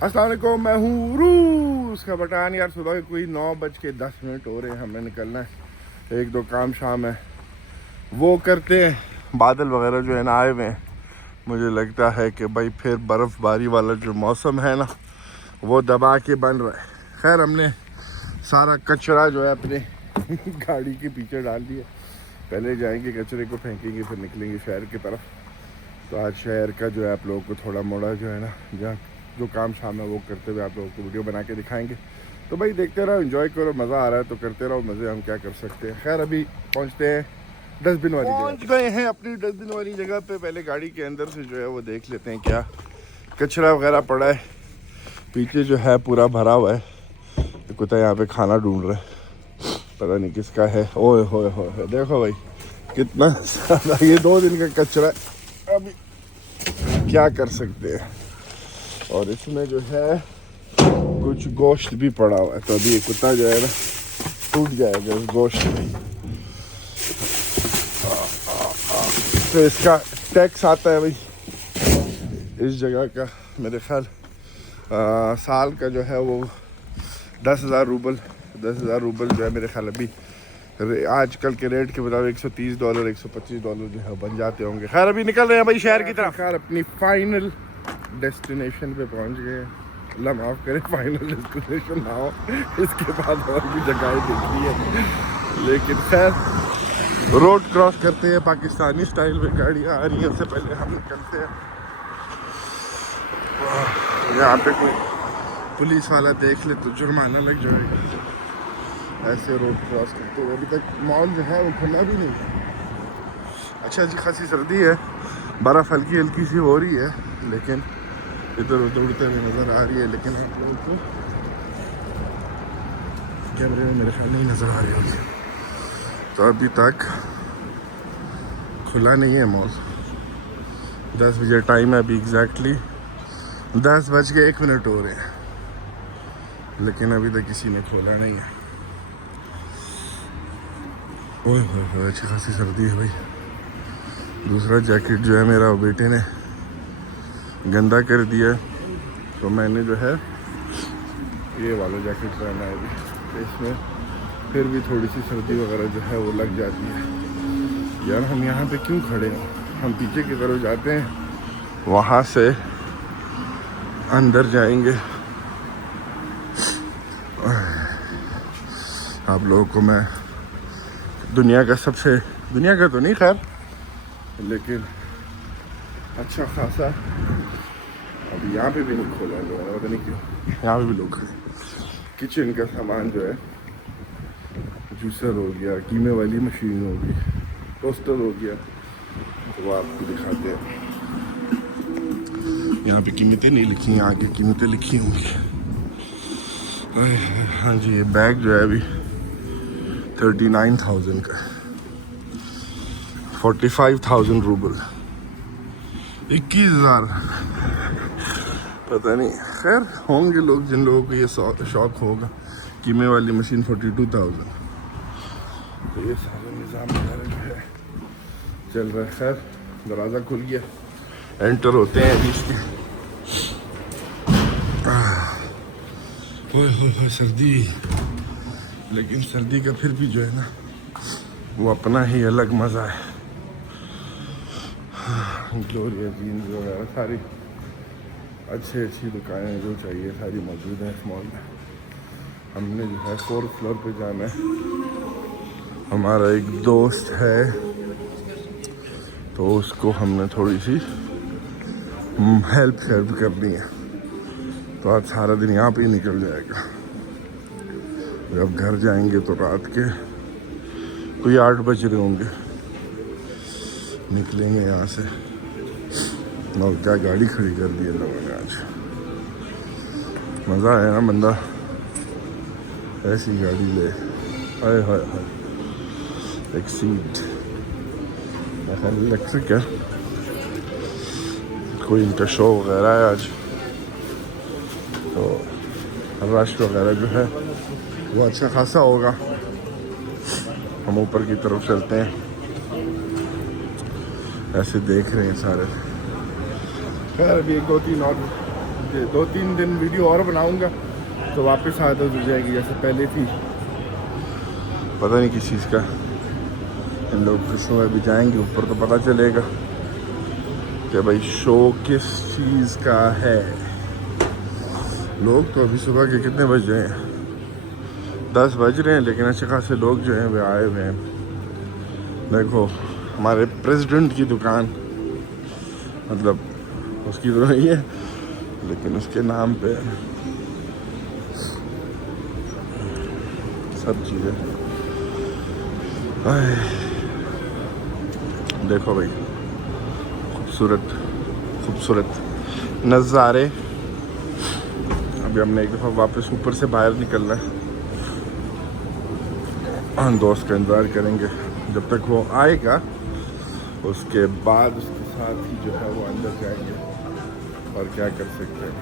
अस्सलाम वालेकुम, मैं हूँ रूस का बटान। यार सुबह के कोई 9:10 हो रहे हैं, हमें निकलना है। एक दो काम शाम है वो करते हैं। बादल वगैरह जो है ना आए हुए हैं, मुझे लगता है कि भाई फिर बर्फ़बारी वाला जो मौसम है ना वो दबा के बन रहा है। खैर हमने सारा कचरा जो है अपने गाड़ी के पीछे डाल दिया। पहले जाएंगे कचरे को फेंकेंगे, फिर निकलेंगे शहर की तरफ। तो आज शहर का जो है आप लोगों को थोड़ा मोड़ा जो है ना जहाँ जो काम शाम है वो करते हुए आप लोगों को वीडियो बना के दिखाएंगे। तो भाई देखते रहो, एंजॉय करो, मज़ा आ रहा है तो करते रहो मज़े। हम क्या कर सकते हैं। खैर अभी पहुँचते हैं डस्टबिन वाली जगह। पहुँच गए हैं अपनी डस्टबिन वाली जगह पे। पहले गाड़ी के अंदर से जो है वो देख लेते हैं क्या कचरा वगैरह पड़ा है। पीछे जो है पूरा भरा हुआ है। कुत्ता यहाँ पे खाना ढूंढ रहा है, पता नहीं किसका है। ओए होए होए, देखो भाई कितना सारा ये 2 दिन का कचरा है। अभी क्या कर सकते हैं। और इसमें जो है कुछ गोश्त भी पड़ा हुआ है, तो अभी ये कुत्ता जो है ना टूट जाएगा इस गोश्त में। तो इसका टैक्स आता है भाई इस जगह का, मेरे ख्याल साल का जो है वो 10,000 रूबल। 10,000 रूबल जो है मेरे ख्याल अभी आजकल के रेट के मुताबिक $130 $125 जो है बन जाते होंगे। खैर अभी निकल रहे हैं भाई शहर की तरफ। खैर अपनी फाइनल डेस्टिनेशन पे पहुंच गए। अल्लाह माफ़ करे फाइनल डेस्टिनेशन ना हो, इसके बाद और भी जगहें देखी है। लेकिन खैर रोड क्रॉस करते हैं पाकिस्तानी स्टाइल में, गाड़ियाँ आ रही हैं, उससे पहले हम निकलते हैं। यहाँ पे कोई पुलिस वाला देख ले तो जुर्माना लग जाएगा ऐसे रोड क्रॉस करते हुए। अभी तक मॉल जो है वो खुला भी नहीं है। अच्छा जी खासी सर्दी है, बर्फ़ हल्की हल्की सी हो रही है, लेकिन इधर उधर उड़ते हुए नज़र आ रही है। लेकिन आप लोगों को कैमरे में मेरे ख्याल नहीं नज़र आ रही होगी। तो अभी तक खुला नहीं है मॉल। 10 बजे टाइम है अभी, एग्जैक्टली 10:01 हो रहे हैं, लेकिन अभी तक किसी ने खोला नहीं है। ओए होए अच्छी खासी सर्दी है भाई। दूसरा जैकेट जो है मेरा वो बेटे ने गंदा कर दिया, तो मैंने जो है ये वाला जैकेट पहना है अभी। तो इसमें फिर भी थोड़ी सी सर्दी वगैरह जो है वो लग जाती है। यार हम यहाँ पे क्यों खड़े हैं, हम पीछे की तरफ जाते हैं, वहाँ से अंदर जाएंगे। आप लोगों को मैं दुनिया का तो नहीं खैर, लेकिन अच्छा खासा अभी यहाँ पे भी नहीं खोला है लोगों ने, पता नहीं क्यों। यहाँ पे भी लोग किचन का सामान जो है, जूसर हो गया, कीमे वाली मशीन हो गई, टोस्टर हो गया, तो वो आपको दिखाते हैं। यहाँ पे कीमतें नहीं लिखी हैं, आगे कीमतें लिखी होंगी। हाँ जी, ये बैग जो है अभी 39,000 का, 45,000 रूबल, 21,000। पता नहीं, खैर होंगे लोग जिन लोगों को ये शौक होगा। कीमे वाली मशीन 42,000। तो ये सारा निज़ाम वगैरह जो है चल रहा है। खैर दरवाज़ा खुल गया, एंटर होते हैं अभी इसके। ओए सर्दी, लेकिन सर्दी का फिर भी जो है ना वो अपना ही अलग मज़ा है। ग्लोरिया जीन्स वगैरह सारी अच्छी दुकानें जो चाहिए सारी मौजूद हैं इस मॉल में। हमने जो है 4th फ्लोर पे जाना है। हमारा एक दोस्त है तो उसको हमने थोड़ी सी हेल्प करनी है, तो आज सारा दिन यहाँ पे ही निकल जाएगा। जब घर जाएंगे तो रात के कोई 8 बज रहे होंगे, निकलेंगे यहाँ से। और क्या गाड़ी खड़ी कर दी है लोगों ने आज। मज़ा आया ना, बंदा ऐसी गाड़ी ले। हाय हाय हाय, एक सीट इलेक्ट्रिक है, कोई इनका शो वगैरह है आज, तो रश वगैरह जो है वो अच्छा खासा होगा। हम ऊपर की तरफ चलते हैं, ऐसे देख रहे हैं सारे। खैर अभी 2-3 और 2-3 दिन वीडियो और बनाऊंगा तो वापस आदत हो जाएगी जैसे पहले थी। पता नहीं किस चीज़ का इन लोग फिर शो अभी जाएंगे ऊपर तो पता चलेगा कि भाई शो किस चीज़ का है। लोग तो अभी सुबह के कितने बज रहे हैं, 10 बज रहे हैं, लेकिन अच्छे खासे लोग जो हैं वे आए हुए हैं। देखो हमारे प्रेसिडेंट की दुकान, मतलब उसकी तो नहीं है लेकिन उसके नाम पे सब चीज़ें। देखो भाई खूबसूरत खूबसूरत नज़ारे। अभी हमने एक दफ़ा वापस ऊपर से बाहर निकलना है, हम दोस्त का इंतज़ार करेंगे जब तक वो आएगा, उसके बाद उसके साथ ही जो है वो अंदर जाएंगे। और क्या कर सकते हैं,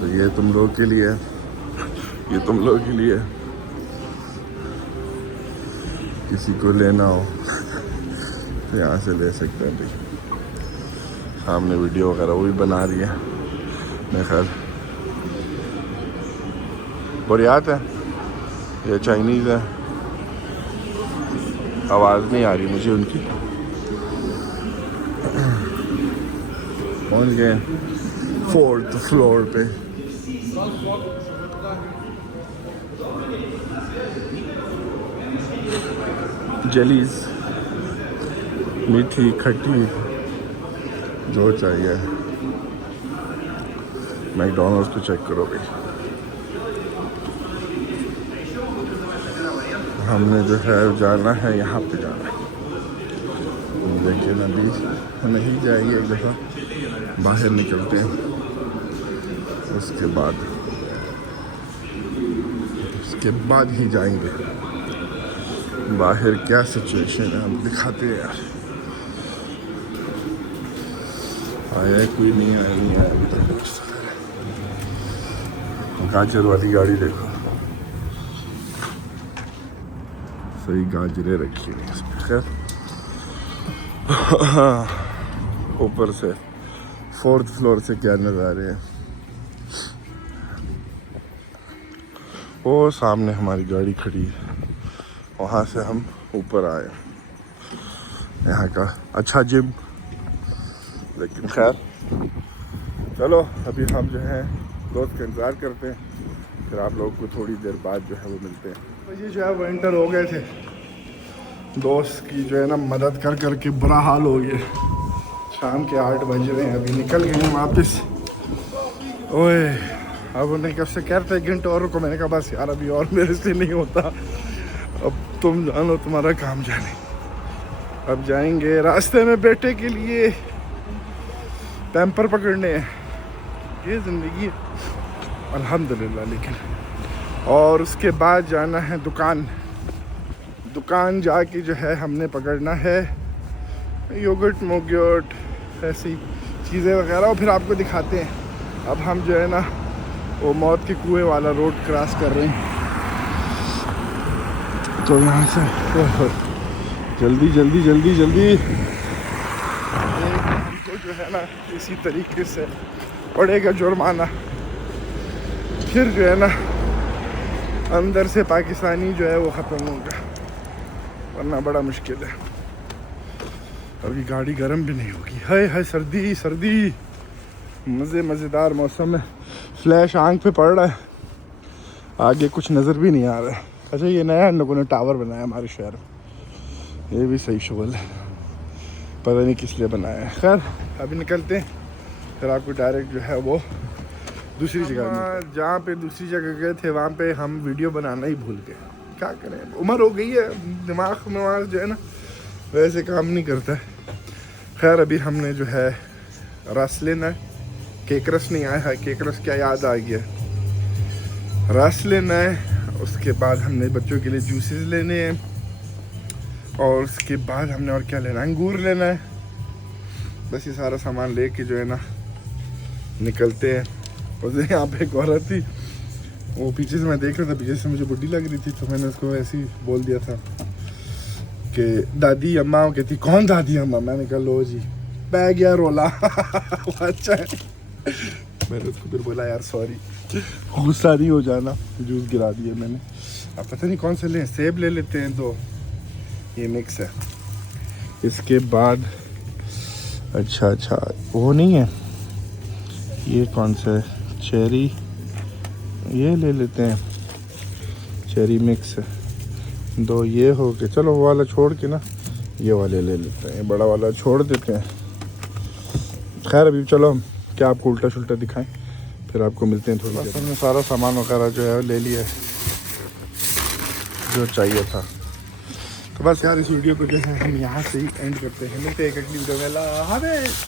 तो ये तुम लोग के लिए, ये तुम लोग के लिए, किसी को लेना हो तो यहाँ से ले सकते हैं भाई। सामने वीडियो वगैरह वो भी बना रही है मेरे ख्याल। बोरियात है ये चाइनीज़ है, आवाज़ नहीं आ रही मुझे उनकी। पहुँच गए 4th फ्लोर पे। जेलीज मीठी खट्टी जो चाहिए। मैकडोनल्ड्स को चेक करो भाई, हमने जो है जाना है यहाँ पे जाना है, लेकिन अभी नहीं जाएंगे, एक दफ़ा बाहर निकलते हैं उसके बाद ही जाएंगे बाहर। क्या सिचुएशन है हम दिखाते हैं यार। आया कोई नहीं आया अभी तक। गाजर वाली गाड़ी देखो, सही गाजरें रखी हुई हैं इसमें। खैर ऊपर से 4th फ्लोर से क्या नज़ारे हैं। वो सामने हमारी गाड़ी खड़ी है, वहाँ से हम ऊपर आए। यहाँ का अच्छा जिम, लेकिन खैर चलो अभी हम जो है दोस्त का इंतज़ार करते हैं, फिर आप लोगों को थोड़ी देर बाद जो है वो मिलते हैं। तो ये जो है वो एंटर हो गए थे, दोस्त की जो है ना मदद कर कर के बुरा हाल हो गया। शाम के 8 बज रहे हैं, अभी निकल गए हैं वापस। ओए अब उन्हें कब से कह रहे थे 1 घंटे और रुको, मैंने कहा बस यार अभी और मेरे से नहीं होता, अब तुम जानो तुम्हारा काम जाने। अब जाएंगे रास्ते में बेटे के लिए पैम्पर पकड़ने हैं, ये ज़िंदगी है अल्हम्दुलिल्लाह। लेकिन और उसके बाद जाना है दुकान जाके जो है हमने पकड़ना है योगर्ट मोगर्ट ऐसी चीज़ें वगैरह, और फिर आपको दिखाते हैं। अब हम जो है ना वो मौत के कुएं वाला रोड क्रॉस कर रहे हैं, तो यहाँ से जल्दी जल्दी जल्दी जल्दी हमको जो है ना इसी तरीके से पड़ेगा जुर्माना। फिर जो है ना अंदर से पाकिस्तानी जो है वो ख़त्म होगा, वरना बड़ा मुश्किल है। अभी गाड़ी गर्म भी नहीं होगी। हाय सर्दी सर्दी, मज़ेदार मौसम है। फ्लैश आंख पे पड़ रहा है, आगे कुछ नज़र भी नहीं आ रहा है। अच्छा ये नया इन लोगों ने टावर बनाया हमारे शहर में, ये भी सही शुगल है, पता नहीं किस लिए बनाया है। खैर अभी निकलते हैं, फिर आपको डायरेक्ट जो है वो दूसरी जगह, जहाँ पे दूसरी जगह गए थे वहाँ पे हम वीडियो बनाना ही भूल गए। क्या करें, उम्र हो गई है, दिमाग में वहाँ जो है ना वैसे काम नहीं करता है। खैर अभी हमने जो है रस लेना है, केक रस नहीं आया है, केक रस क्या याद आ गया, रस लेना है। उसके बाद हमने बच्चों के लिए जूसेस लेने हैं, और उसके बाद हमने और क्या लेना है, अंगूर लेना है। बस ये सारा सामान लेके जो है ना निकलते हैं। और यहाँ पे एक औरत थी, वो पीछे से मैं देख रहा था, पीछे से मुझे बुढ़ी लग रही थी, तो मैंने उसको ऐसे ही बोल दिया था कि दादी अम्मा। वो कहती कौन दादी अम्मा, मैंने कहा लो जी बैग या रोला अच्छा है। मैंने उसको फिर बोला यार सॉरी, गुस्सा नहीं हो जाना, जूस गिरा दिया मैंने। अब पता नहीं कौन से लें, सेब ले लेते हैं तो ये मिक्स है। इसके बाद अच्छा वो नहीं है, ये कौन सा है, चेरी, ये ले लेते हैं, चेरी मिक्स है। 2 ये हो गए, चलो वो वाला छोड़ के ना ये वाले ले लेते हैं, बड़ा वाला छोड़ देते हैं। खैर अभी चलो हम क्या आपको उल्टा शुल्टा दिखाएं, फिर आपको मिलते हैं थोड़ी देर। हमने सारा सामान वगैरह जो है ले लिया है जो चाहिए था। तो बस यार इस वीडियो को जो है हम यहाँ से ही एंड करते हैं। मिलते हैं एक अगली वीडियो में। अल्लाह हाफ़िज़।